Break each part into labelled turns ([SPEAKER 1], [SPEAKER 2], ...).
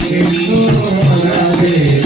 [SPEAKER 1] Devi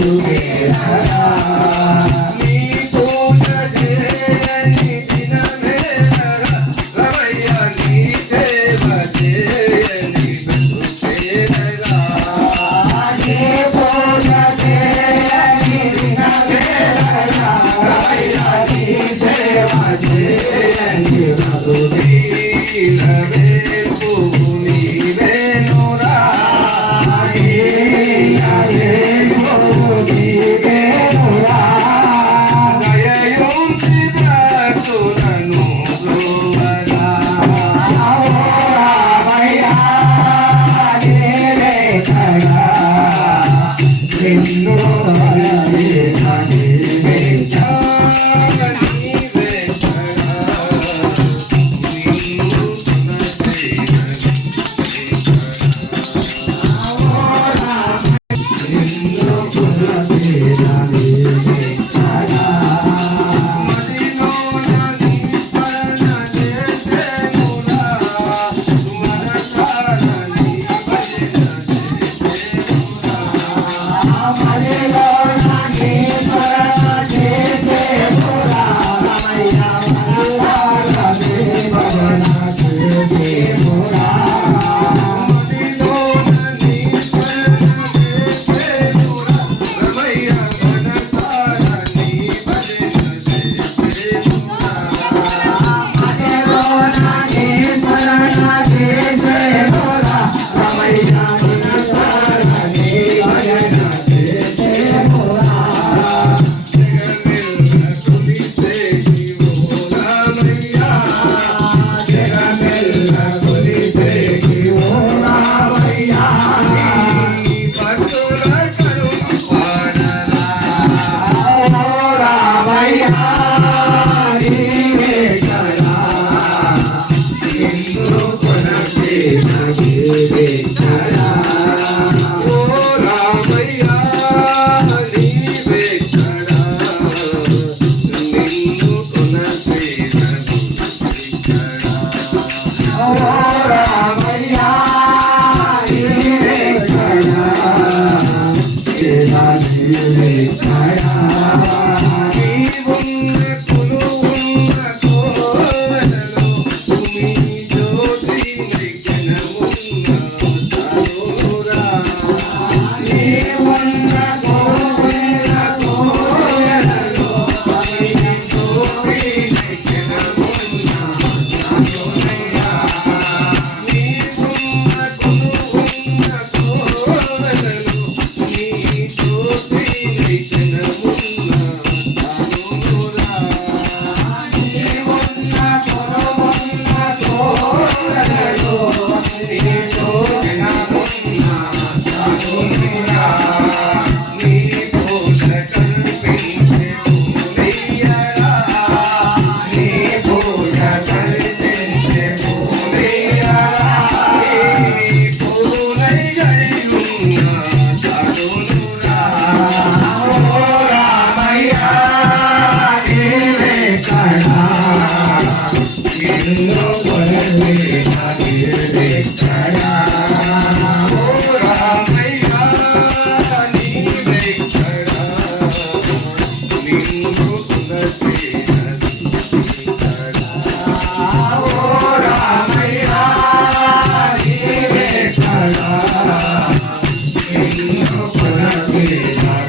[SPEAKER 1] again. You. Amen. Hare Hare